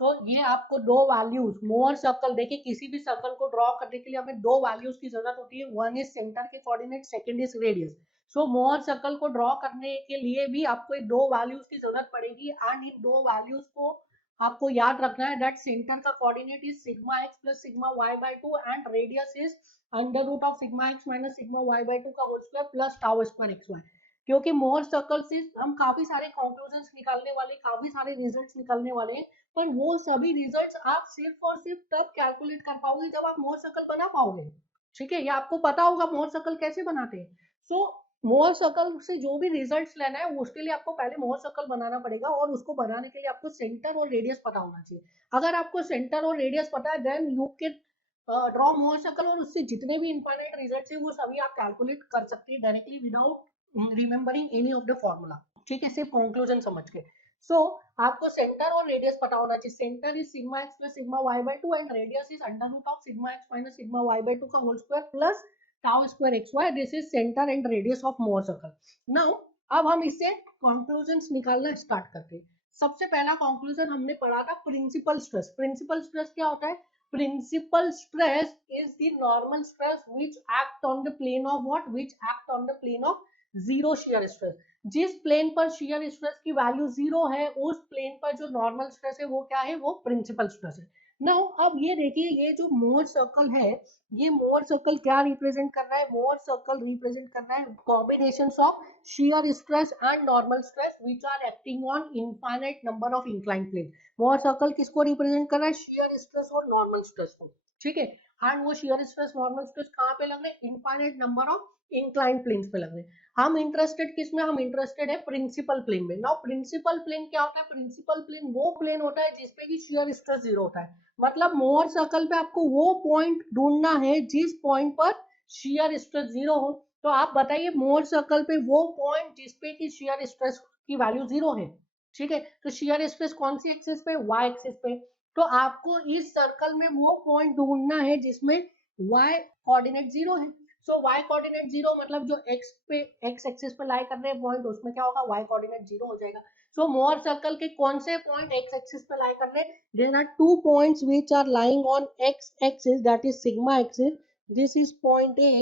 So ये आपको दो values मोर circle, देखिए किसी भी circle को draw करने के लिए हमें दो वैल्यूज की जरूरत होती है, वन इज सेंटर के coordinate, second is radius. So Mohr circle को ड्रॉ करने के लिए भी आपको दो वैल्यूज की जरूरत पड़ेगी, एंड इन दो वैल्यूज को आपको याद रखना है दैट सेंटर का coordinate is sigma x plus sigma Y by two and radius is under root of sigma x minus sigma Y by two का whole square plus tau square x y. क्योंकि Mohr circle से हम काफी सारे conclusion निकालने वाले, काफी सारे रिजल्ट्स निकालने वाले हैं, पर वो सभी रिजल्ट्स आप सिर्फ और सिर्फ तब कैलकुलेट कर पाओगे जब आप मोर सर्कल बना पाओगे. ठीक है, ये आपको पता होगा मोर सर्कल कैसे बनाते हैं. सो मोर सर्कल से जो भी रिजल्ट्स लेना है उसके लिए आपको पहले मोर सर्कल बनाना पड़ेगा, और उसको बनाने के लिए आपको सेंटर और रेडियस पता होना चाहिए. अगर आपको सेंटर और रेडियस पता है then you can draw Mohr circle, और उससे जितने भी इनफाइनाइट रिजल्ट्स है वो सभी आप कैलकुलेट कर सकते हैं directly without remembering any of the formula. ठीक है, सिर्फ कंक्लूजन समझ के. सो आपको सेंटर और रेडियस पता होना चाहिए. Centre is sigma x plus sigma Y by two and radius is under root of sigma x minus sigma Y by two का whole square plus tau square x y. This is centre and radius of Mohr circle. Now अब हम इससे conclusion निकालना start करते हैं. सबसे पहला conclusion हमने पढ़ा था प्रिंसिपल स्ट्रेस. प्रिंसिपल स्ट्रेस क्या होता है? Principal stress is the normal stress which act on the plane of what? Which act on the plane of zero shear stress. जिस प्लेन पर shear stress की वैल्यू जीरो है उस plane पर जो नॉर्मल स्ट्रेस है वो क्या है? वो प्रिंसिपल स्ट्रेस है. नाउ अब ये देखिए, ये जो मोर सर्कल है, ये मोर सर्कल क्या रिप्रेजेंट कर रहा है? मोर सर्कल रिप्रेजेंट कर रहा है combinations of shear stress and normal stress which are acting on infinite number of inclined plane. More circle किसको रिप्रेजेंट कर रहा है? shear stress और नॉर्मल स्ट्रेस को. ठीक है, एंड वो shear stress नॉर्मल स्ट्रेस कहाँ पे लग रहे हैं? Infinite number of inclined planes पे लग रहे हैं. हम इंटरेस्टेड किस में? हम इंटरेस्टेड है प्रिंसिपल प्लेन में. नाउ प्रिंसिपल प्लेन क्या होता है? प्रिंसिपल प्लेन वो प्लेन होता है जिसपे की shear stress जीरो होता है. मतलब मोर सर्कल पे आपको वो पॉइंट ढूंढना है जिस पॉइंट पर shear stress जीरो हो. तो आप बताइए मोर सर्कल पे वो पॉइंट जिसपे की shear stress की वैल्यू जीरो है. ठीक है, तो shear stress कौन सी एक्सिस पे? y एक्सिस पे. तो आपको इस सर्कल में वो पॉइंट ढूंढना है जिसमें y कोऑर्डिनेट जीरो है. सो y कोऑर्डिनेट जीरो मतलब जो x पे x एक्सिस पे लाई कर रहे हैं पॉइंट, उसमें क्या होगा? y कोऑर्डिनेट जीरो हो जाएगा. सो मोर सर्कल के कौन से पॉइंट x एक्सिस पे लाई कर रहे हैं? There are two points which are lying on x axis, that is sigma axis. This is point A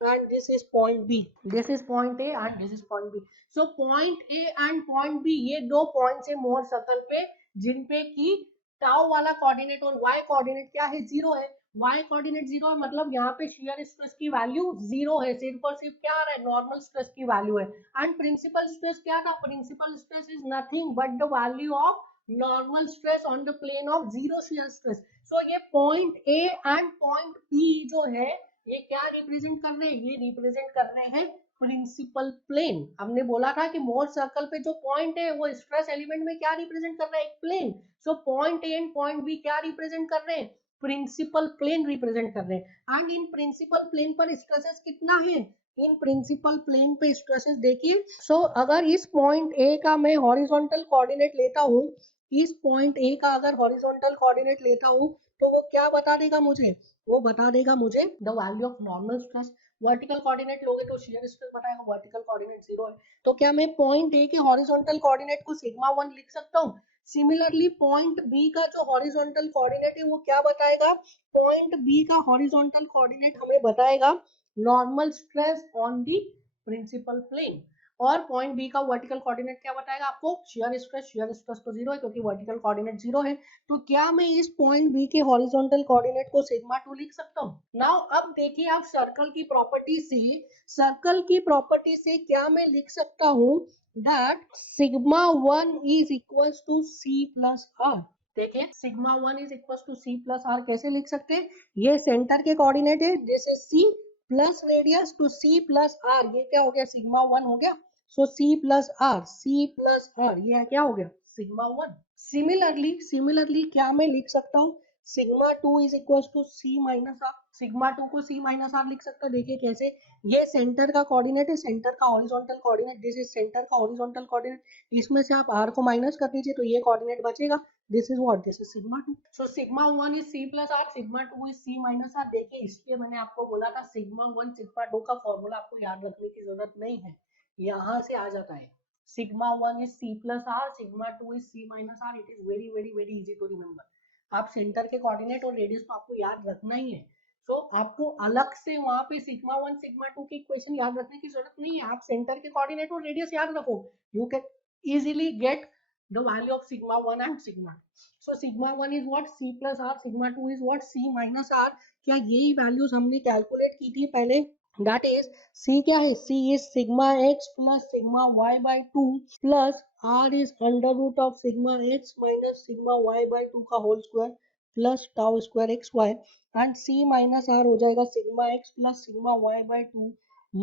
and this is point B. This is point A and this is point B. So point A and point B ये दो points है Mohr circle पे जिनपे की tau वाला coordinate और y coordinate क्या है? जीरो है. y कोऑर्डिनेट जीरो है मतलब यहाँ पे shear स्ट्रेस की वैल्यू जीरो है. सिर्फ और सिर्फ क्या आ रहा है? नॉर्मल स्ट्रेस की वैल्यू है. एंड प्रिंसिपल स्ट्रेस क्या था? Principal stress is nothing but the value of normal stress on the plane of zero shear stress. So ये point A and point B जो है ये क्या रिप्रेजेंट कर रहे हैं? ये रिप्रेजेंट कर रहे हैं प्रिंसिपल प्लेन. हमने बोला था कि मोर सर्कल पे जो पॉइंट है वो स्ट्रेस एलिमेंट में क्या रिप्रेजेंट कर रहा है? एक plane. So point A and point B क्या रिप्रेजेंट कर रहे हैं? प्रिंसिपल प्लेन रिप्रेजेंट कर रहे हैं. एंड इन प्रिंसिपल प्लेन पर स्ट्रेसेस कितना है? इन प्रिंसिपल प्लेन पे स्ट्रेसेस देखिए. सो अगर इस पॉइंट ए का मैं हॉरिजॉन्टल कोऑर्डिनेट लेता हूँ, इस पॉइंट ए का अगर हॉरिजॉन्टल कोऑर्डिनेट लेता हूँ तो वो क्या बता देगा मुझे? वो बता देगा मुझे the value of normal stress. Vertical coordinate लोगे तो shear स्ट्रेस बताएगा, वर्टिकल कोऑर्डिनेट जीरो है. तो क्या मैं पॉइंट ए के हॉरिजॉन्टल कोऑर्डिनेट को सिग्मा 1 लिख सकता हूँ? सिमिलरली पॉइंट बी का जो हॉरिजॉन्टल कोऑर्डिनेट है वो क्या बताएगा? पॉइंट बी का हॉरिजॉन्टल कोऑर्डिनेट हमें बताएगा normal stress on the principal plane. और पॉइंट बी का वर्टिकल कोऑर्डिनेट क्या बताएगा आपको? shear स्ट्रेस तो जीरो है क्योंकि वर्टिकल कोऑर्डिनेट जीरो है. तो क्या मैं इस पॉइंट बी के हॉरिजॉन्टल कोऑर्डिनेट को सिग्मा 2 लिख सकता हूँ? नाउ अब देखिए आप सर्कल की प्रॉपर्टी से क्या मैं लिख सकता हूँ that sigma 1 is equals to c plus r. देखिए sigma 1 is equals to c plus r कैसे लिख सकते हैं? ये सेंटर के कोऑर्डिनेट है जैसे c plus radius to c plus r. ये क्या हो गया? सिग्मा 1 हो गया. सो c प्लस r ये क्या हो गया? सिग्मा 1. सिमिलरली क्या मैं लिख सकता हूँ? Sigma 2 is equal to c minus r. Sigma 2 को c माइनस r लिख सकता हूँ. देखिए कैसे? ये सेंटर का कोऑर्डिनेट है, सेंटर का horizontal coordinate. This is centre का हॉरिजॉन्टल कोऑर्डिनेट. इसमें से आप r को माइनस कर दीजिए तो ये कोऑर्डिनेट बचेगा. This is what? This is sigma 2. So sigma 1 is c plus r, sigma 2 is c minus r. देखिए इसलिए मैंने आपको बोला था सिग्मा 1 सिग्मा 2 का फॉर्मूला आपको याद रखने की जरूरत नहीं है. यहाँ से आ जाता है। Sigma 1 is C plus R, sigma 2 is C minus R. It is very very very easy to remember. आप सेंटर के कोऑर्डिनेट और रेडियस को आपको याद रखना ही है। सो आपको अलग से वहां पे सिग्मा 1 सिग्मा 2 की इक्वेशन याद रखने की जरूरत नहीं है। आप सेंटर के कोऑर्डिनेट और रेडियस याद रखो, you can easily get the value of sigma 1 and sigma 2. So sigma 1 is what, c plus r, sigma 2 is what, c minus r. क्या यही वैल्यूज हमने कैलकुलेट की थी पहले? That is c क्या है, c is sigma x plus sigma y by 2 plus r is under root of sigma x minus sigma y by 2 का whole square plus tau square x Y, and c minus r हो जाएगा sigma x plus sigma y by 2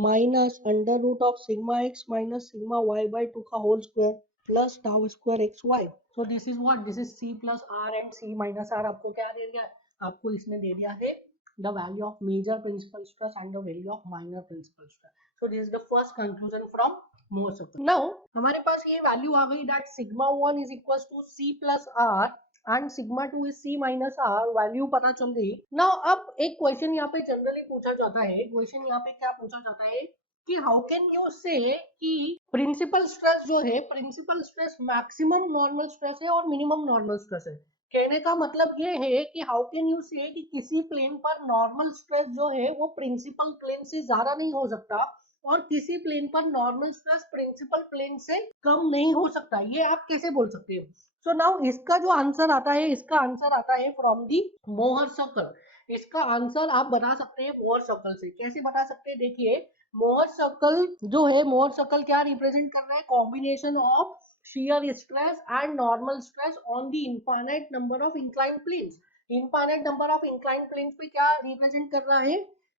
minus under root of sigma x minus sigma y by 2 का whole square plus tau square xy. So this is what, this is c plus r and c minus r. आपको क्या दे दिया है? आपको इसने दे दिया है the value of major principal stress and the value of minor principal stress. So this is the first conclusion from Mohr circle. Now हमारे पास ये वैल्यू आ गई that sigma 1 is equals to c plus r and sigma 2 is c minus r. Value पता चल गई। Now अब एक question यहाँ पे जनरली पूछा जाता है, क्वेश्चन यहाँ पे क्या पूछा जाता है कि हाउ कैन यू से कि प्रिंसिपल स्ट्रेस जो है, principal stress maximum normal stress है और मिनिमम नॉर्मल स्ट्रेस है। कहने का मतलब ये है कि हाउ कैन यू से कि किसी प्लेन पर नॉर्मल स्ट्रेस जो है वो प्रिंसिपल प्लेन से ज्यादा नहीं हो सकता और किसी प्लेन पर नॉर्मल स्ट्रेस प्रिंसिपल प्लेन से कम नहीं हो सकता। ये आप कैसे बोल सकते हो? सो नाउ इसका जो आंसर आता है, इसका आंसर आता है फ्रॉम दी मोहर सर्कल। इसका आंसर आप बता सकते हैं मोहर सर्कल से। कैसे बता सकते हैं? देखिए मोहर सर्कल जो है, मोहर सर्कल क्या रिप्रेजेंट कर रहा है? Combination of shear stress and normal stress on the infinite number of inclined planes. infinite number of inclined planes पे क्या रिप्रेजेंट कर रहा है?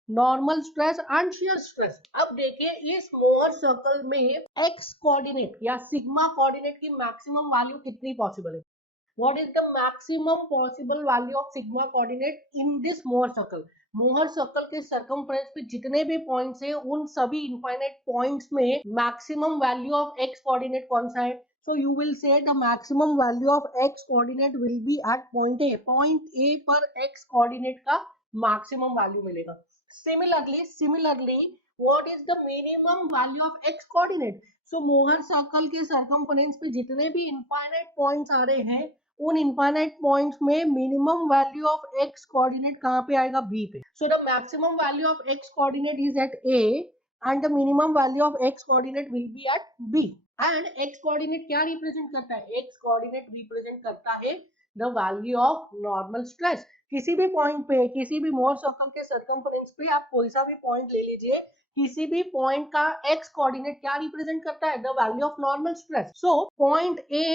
Normal stress and shear stress. अब देखिए इस मोहर सर्कल में x कोऑर्डिनेट या सिग्मा कोऑर्डिनेट की मैक्सिमम वैल्यू कितनी पॉसिबल है? What is the maximum possible value of sigma coordinate in this Mohr circle? Mohr circle के सर्कमफ्रेंस पे जितने भी पॉइंट्स हैं उन सभी इनफाइनाइट पॉइंट्स में maximum value of x coordinate कौन सा है? So you will say the maximum value of x coordinate will be at point A. Point A पर x coordinate का maximum value मिलेगा। Similarly, what is the minimum value of x coordinate? So Mohr circle के circumference पे जितने भी infinite points आ रहे हैं उन इनफाइनाइट पॉइंट्स में minimum value of x coordinate कहाँ पे आएगा? B पे। So the maximum value of x coordinate is at A and the minimum value of x coordinate will be at B. And x coordinate क्या represent करता है? x coordinate represent करता है the value of normal stress. किसी भी point पे, किसी भी मोहर सर्कल के सर्कमफ्रेंस पे आप कोई सा भी पॉइंट ले लीजिए, किसी भी पॉइंट का x कोऑर्डिनेट क्या रिप्रेजेंट करता है? The value of normal stress. So point A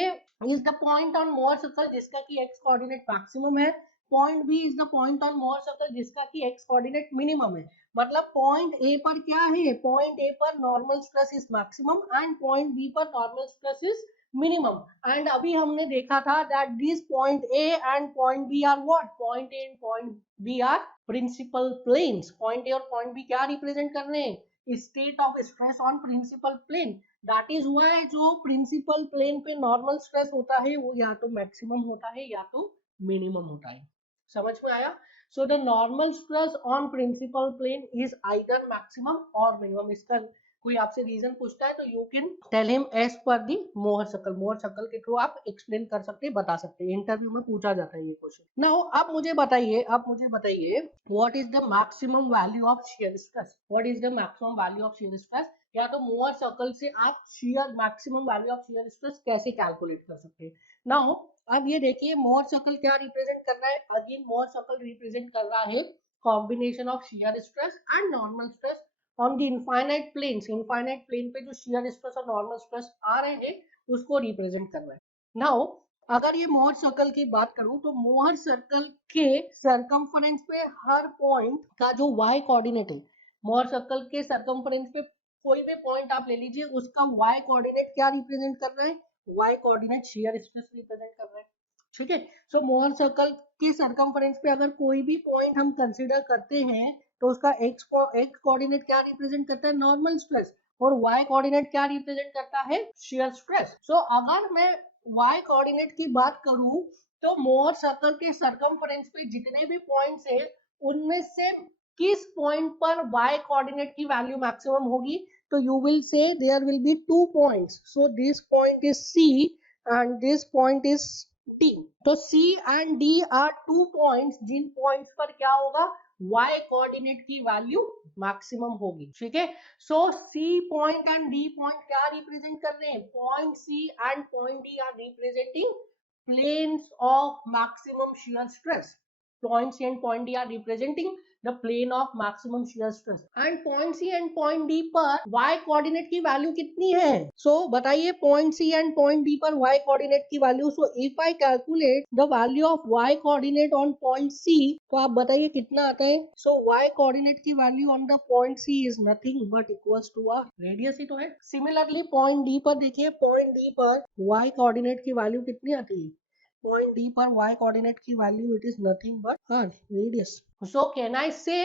is the point on Mohr circle जिसका कि x कोऑर्डिनेट मैक्सिमम है। Point B is the point on Mohr circle जिसका कि x कोऑर्डिनेट मिनिमम है। मतलब पॉइंट A पर क्या है? पॉइंट A पर normal stress is maximum and point B पर normal stress is minimum. And अभी हमने देखा था that this point A and point B are what? Point A and point B are principal planes. Point A और point B क्या represent कर रहे हैं? State of stress on principal plane. That is why जो principal plane पे normal stress होता है वो या तो मैक्सिमम होता है या तो मिनिमम होता है। समझ में आया? So the normal stress on principal plane is either maximum or minimum. इसका कोई आपसे रीजन पूछता है तो you can tell him as per the Mohr circle. Mohr circle के थ्रू आप एक्सप्लेन कर सकते हैं, बता सकते हैं। इंटरव्यू में पूछा जाता है ये क्वेश्चन। नाउ आप मुझे बताइए what is the maximum value of shear stress? What is the maximum value of shear stress? या तो मोहर सर्कल से आप shear maximum value of shear stress कैसे कैलकुलेट कर सकते हैं? नाउ अब ये देखिए मोहर सर्कल क्या रिप्रेजेंट कर रहा है? अगेन मोहर सर्कल रिप्रेजेंट कर रहा है combination of shear stress and normal stress on the infinite planes. Infinite plane पे जो shear stress और नॉर्मल स्ट्रेस आ रहे हैं उसको रिप्रेजेंट कर रहा है। नाउ अगर ये मोहर सर्कल की बात करूं तो मोहर सर्कल के सर्कमफ्रेंस पे हर पॉइंट का जो y कोऑर्डिनेट है, मोहर सर्कल के सर्कमफ्रेंस पे कोई भी पॉइंट आप ले लीजिए उसका y कोऑर्डिनेट क्या रिप्रेजेंट कर रहा है? y coordinate shear stress represent कर रहा है। ठीक है। सो मोहर सर्कल के सर्कमफ्रेंस पे अगर कोई भी पॉइंट हम कंसीडर करते हैं तो उसका x कोऑर्डिनेट क्या रिप्रेजेंट करता है? Normal stress. और y कोऑर्डिनेट क्या रिप्रेजेंट करता है? shear stress. सो अगर मैं y कोऑर्डिनेट की बात करूं तो मोहर सर्कल के सर्कमफ्रेंस पे जितने भी पॉइंट्स हैं उनमें से किस पॉइंट पर y कोऑर्डिनेट की वैल्यू मैक्सिमम होगी? तो you will say there will be 2 points. So this point is C and this point is D. तो C and D are 2 points Jin points पर क्या होगा, y कोऑर्डिनेट की value maximum होगी. ठीक है. So C point and D point क्या represent कर रहे हैं, point C and point D are representing planes of maximum shear stress. Point C and point D are representing the plane of maximum shear stress. And point C and point D पर y coordinate की value कितनी है? So बताइए point C and point D पर y coordinate की value. So if I calculate the value of y coordinate on point C, तो आप बताइए कितना आता है? So y coordinate की value on the point C is nothing but equals to r. Radius ही तो है. Similarly point D पर देखिए, point D पर y coordinate की वैल्यू कितनी आती है? Point D पर y coordinate की value it is nothing but r, radius. So can I say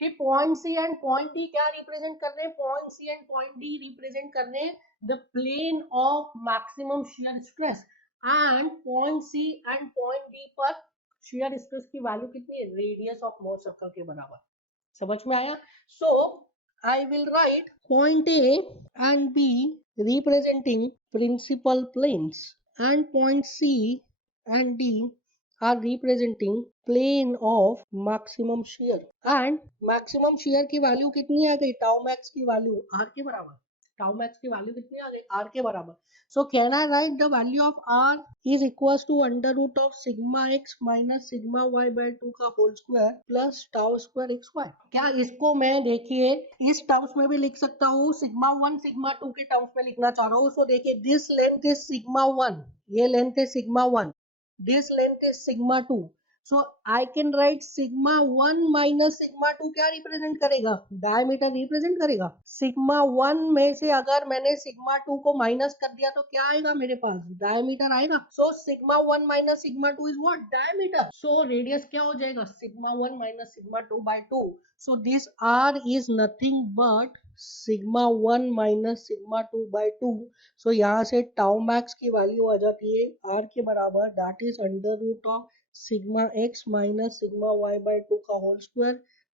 कि point C and point D क्या रिप्रेजेंट कर रहे हैं? Point C and point D represent कर रहे हैं the plane of maximum shear stress, and point C and point D पर shear stress की वैल्यू कितनी है? Radius of Mohr circle के बराबर. समझ में आया? So I will write point A and B representing principal planes, and point C and D are representing plane of maximum shear. And maximum shear की value कितनी आ गई? टाउ मैक्स की value r के बराबर. टाउ मैक्स की value कितनी आ गई? r के बराबर. So can I write the value of r is equals to under root of sigma x minus sigma y by 2 का whole square plus tau square x Y. क्या इसको मैं देखिए इस टर्म्स में भी लिख सकता हूँ, सिग्मा 1 सिग्मा 2 के टर्म्स में लिखना चाह रहा हूँ. सो देखिए दिस लेंथ इज सिग्मा 1, ये लेंथ है sigma 1, this length is sigma 2. So I can write sigma 1 minus sigma 2 क्या रिप्रेजेंट करेगा? डायमीटर रिप्रेजेंट करेगा. sigma 1 में से अगर मैंने sigma 2 को माइनस कर दिया तो क्या आएगा मेरे पास? डायमीटर आएगा. So sigma 1 minus sigma 2 is what? Diameter. So radius क्या हो जाएगा? sigma 1 minus sigma 2 by 2. So this r is nothing but sigma 1 minus sigma 2 by 2. So यहाँ से टाउ मैक्स की वैल्यू आ जाती है r के बराबर, that is under root of sigma x minus sigma y by 2 का whole square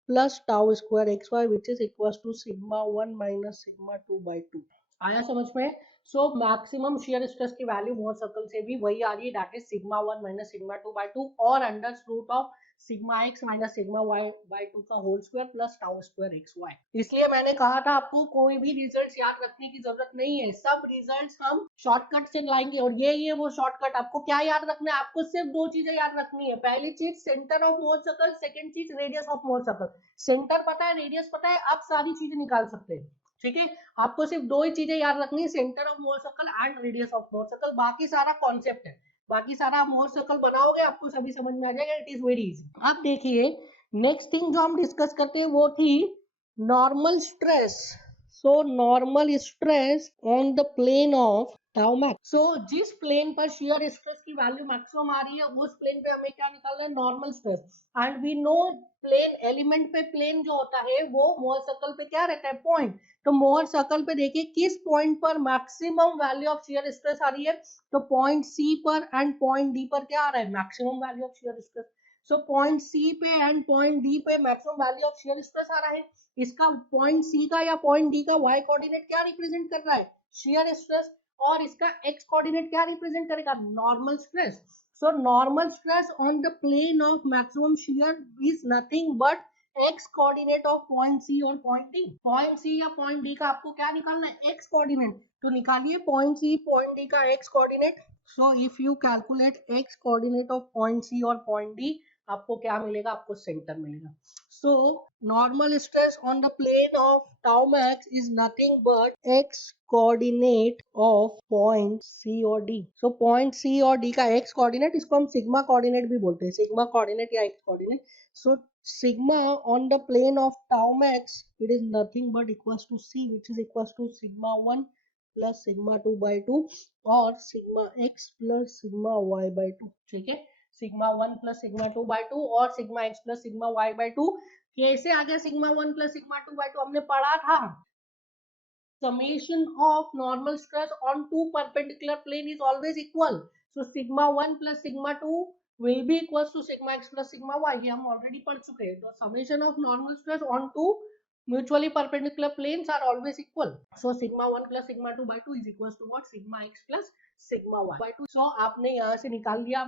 plus tau square x Y which is equal to sigma 1 minus sigma 2 by 2. आया समझ में? सो मैक्सिमम शियर स्ट्रेस की value Mohr circle से भी वही आ रही है, that is sigma 1 minus sigma 2 by 2 और under root of sigma x minus sigma y by 2 का whole square plus tau square x Y. इसलिए मैंने कहा था आपको कोई भी रिजल्ट्स याद रखने की जरूरत नहीं है, सब रिजल्ट्स हम शॉर्टकट से लाएंगे. और ये वो शॉर्टकट. आपको क्या याद रखना है? आपको सिर्फ दो चीजें याद रखनी है. पहली चीज centre of Mohr circle, second चीज radius of Mohr circle. Centre पता है, रेडियस पता है, आप सारी चीजें निकाल सकते हैं. ठीक है. आपको सिर्फ दो ही चीजें याद रखनी है, centre of Mohr circle and radius of Mohr circle. बाकी सारा कॉन्सेप्ट है, बाकी सारा आप मोर सर्कल बनाओगे आपको सभी समझ में आ जाएगा. It is very easy. अब देखिए नेक्स्ट थिंग जो हम डिस्कस करते हैं वो थी normal stress. So normal stress on the plane of tau max. So जिस प्लेन पर शियर स्ट्रेस की वैल्यू मैक्सिमम आ रही है उस प्लेन पे हमें क्या निकालना है? Normal stress. And we know plane element पे प्लेन जो होता है वो मोर सर्कल पे क्या रहता है? पॉइंट. तो मोर सर्कल पे देखिए किस पॉइंट पर maximum value of shear stress आ रही है? तो पॉइंट सी पर एंड पॉइंट डी पर क्या आ रहा है? Maximum value of shear stress. So point C पे एंड पॉइंट डी पे maximum value of shear stress आ रहा है. इसका पॉइंट सी का या पॉइंट डी का वाई कोऑर्डिनेट क्या रिप्रेजेंट कर रहा है? Shear stress. और इसका एक्स कोऑर्डिनेट क्या रिप्रेजेंट करेगा? Normal stress. So normal stress on the plane of maximum shear is nothing but X coordinate of point C और पॉइंट डी. पॉइंट सी या पॉइंट डी का आपको क्या निकालना है? X coordinate. तो निकालिए पॉइंट सी पॉइंट डी का X coordinate. So if you calculate X coordinate of point C और पॉइंट डी आपको क्या मिलेगा? आपको सेंटर मिलेगा. So normal stress on the plane of tau max is nothing but X coordinate of point C और D. सो point C और D का X coordinate, इसको हम सिग्मा कोऑर्डिनेट भी बोलते हैं, सिग्मा कोऑर्डिनेट या x coordinate. So sigma on the plane of tau max it is nothing but equals to c which is equals to sigma 1 plus sigma 2 by 2 or sigma x plus sigma y by 2. ठीक है. sigma 1 plus sigma 2 by 2 और sigma x plus sigma y by 2. कैसे आ गया sigma 1 plus sigma 2 by 2? हमने पढ़ा था summation of normal stress on two perpendicular plane is always equal. So sigma 1 plus sigma 2 will be equals to sigma x plus sigma y. ये हम already पढ़ चुके हैं. तो summation of normal stress on two mutually perpendicular planes are always equal. So sigma 1 plus sigma 2 by 2 is equals to what? Sigma x plus sigma y by 2. So आपने यहाँ से निकाल लिया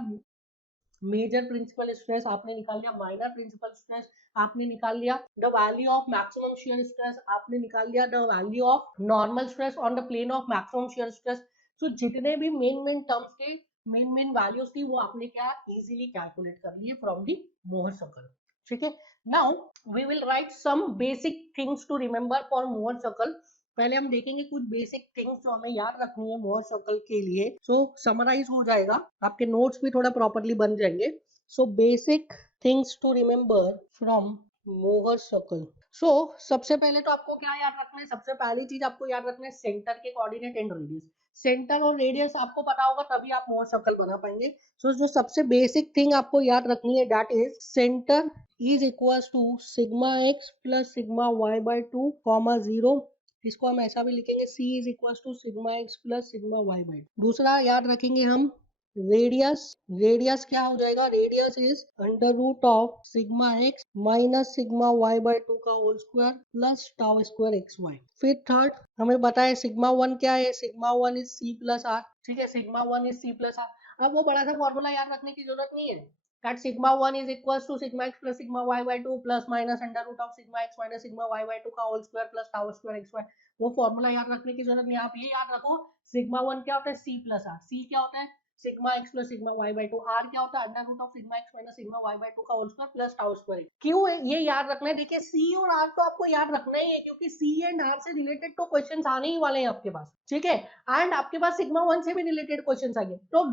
मेजर प्रिंसिपल स्ट्रेस, आपने निकाल लिया minor principal stress, आपने निकाल लिया the value of maximum shear stress, आपने निकाल लिया the value of normal stress on the plane of maximum shear stress. So जितने भी मेन टर्म्स थे, मेन वैल्यूज थी, वो आपने क्या इजीली कैलकुलेट कर लिए फ्रॉम दी मोहर सर्कल. ठीक है. Now we will write some basic things to remember for Mohr circle. पहले हम देखेंगे कुछ बेसिक थिंग्स जो हमें याद रखनी है मोहर सर्कल के लिए. सो समराइज हो जाएगा, आपके नोट्स भी थोड़ा प्रॉपर्ली बन जाएंगे. So basic things to remember from Mohr circle. So सबसे पहले तो आपको क्या याद रखना है? सबसे पहली चीज आपको याद रखना है सेंटर के कोऑर्डिनेट एंड रेडियस. सेंटर और रेडियस आपको पता होगा तभी आप मोहर सर्कल बना पाएंगे. सो जो सबसे बेसिक थिंग आपको याद रखनी है that is centre is equals to sigma x plus sigma Y by 2 comma 0. इसको हम ऐसा भी लिखेंगे c is equal to sigma x plus sigma Y by. दूसरा याद रखेंगे हम रेडियस. रेडियस क्या हो जाएगा? Radius is under root of sigma x minus sigma Y by 2 का whole square plus tau square x Y. फिर थर्ड हमें बताए सिग्मा 1 क्या है? Sigma 1 is c plus R. ठीक है, sigma 1 is c plus R. अब वो बड़ा सा फॉर्मूला याद रखने की जरूरत नहीं है. that sigma 1 is equals to sigma x plus sigma y by 2 plus minus under root of sigma x minus sigma y by 2 का whole square plus tau square x y. वो फॉर्मूला याद रखने की जरूरत नहीं. आप ये याद रखो सिग्मा 1 क्या होता है? c plus are. c क्या होता है? Sigma x plus sigma y by 2. r क्या होता है? Under root of sigma x minus sigma y by 2 का whole square plus tau square. क्यों है ये याद रखना है? देखिए c और r तो आपको याद रखना ही है क्योंकि c एंड r से रिलेटेड तो क्वेश्चंस आने ही वाले हैं आपके पास. ठीक है, एंड आपके पास सिग्मा 1 से भी रिलेटेड क्वेश्चंस आएंगे. तो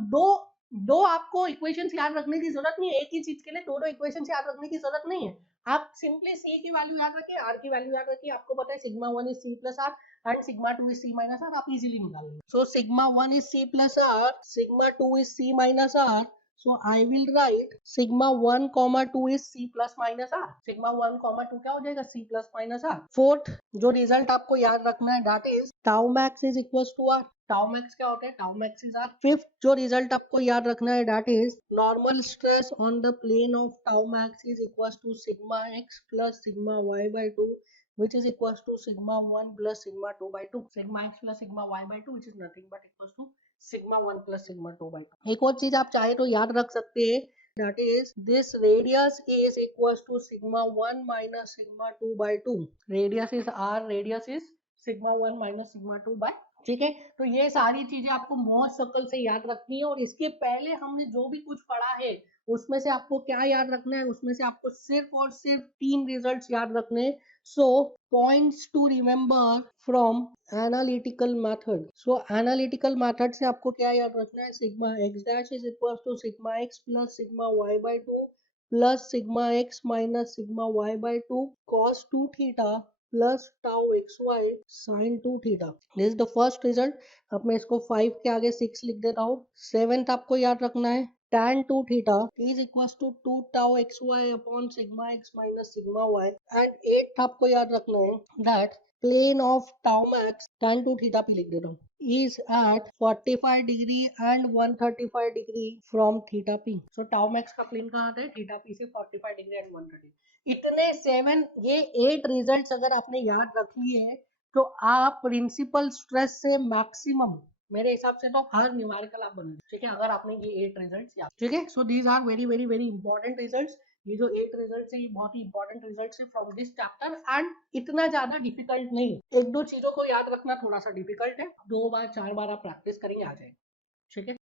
दो आपको इक्वेशंस याद रखने की जरूरत नहीं है. एक ही चीज के लिए दो इक्वेशंस याद रखने की जरूरत नहीं है. आप सिंपली c की वैल्यू याद रखिए, r की वैल्यू याद रखिए. आपको पता है sigma 1 is c plus r and sigma 2 is c minus r. आप इजीली निकाल लेंगे. So sigma 1 is c plus r, sigma 2 is c minus r. So I will write sigma 1 comma 2 is c plus minus r. Sigma 1 comma 2 क्या हो जाएगा? c plus minus r. Fourth जो result आपको याद रखना है that is tau max is equals to r. tau max क्या होता है? tau max is r. Fifth जो रिजल्ट आपको याद रखना है that is normal stress on the plane of tau max is equals to sigma x plus sigma y by 2 which is equals to sigma 1 plus sigma 2 by 2. Sigma x plus sigma y by 2 which is nothing but equals to sigma 1 plus sigma 2 by 2. एक और चीज आप चाहे तो याद रख सकते हैं that is this radius is equals to sigma 1 minus sigma 2 by 2. Radius is r, radius is sigma 1 minus sigma 2 by. ठीक है, तो ये सारी चीजें आपको मोहर सर्कल से याद रखनी है. और इसके पहले हमने जो भी कुछ पढ़ा है उसमें से आपको क्या याद रखना है? उसमें से आपको सिर्फ और सिर्फ 3 रिजल्ट्स याद रखने हैं. So points to remember from analytical method. So analytical method से आपको क्या याद रखना है? sigma x dash is equals to sigma x plus sigma y by 2 plus sigma x minus sigma y by 2 cos 2 theta plus tau xy sin 2 theta. This is the first result. अब मैं इसको 5 के आगे 6 लिख देता हूँ. 7th आपको याद रखना है tan 2 theta is equals to 2 tau xy upon sigma x minus sigma y. And 8th आपको याद रखना है that plane of tau max tan 2 theta पे लिख देता हूँ is at 45 degree and 135 degree from theta p. So tau max का plane कहाँ आता है? theta p से 45 degree and 130. इतने 7 ये 8 रिजल्ट्स अगर आपने याद रख लिए हैं तो आप प्रिंसिपल स्ट्रेस से मैक्सिमम मेरे हिसाब से तो हर न्यूमेरिकल आप बना. ठीक है, अगर आपने ये 8 रिजल्ट्स याद. ठीक है, so these are very very very important results. ये जो 8 रिजल्ट्स है ये बहुत ही इंपॉर्टेंट रिजल्ट्स है फ्रॉम दिस चैप्टर एंड इतना ज्यादा डिफिकल्ट नहीं. एक दो चीजों को याद रखना थोड़ा सा डिफिकल्ट है. 2 बार 4 बार आप प्रैक्टिस करेंगे आ जाएगा. ठीक है.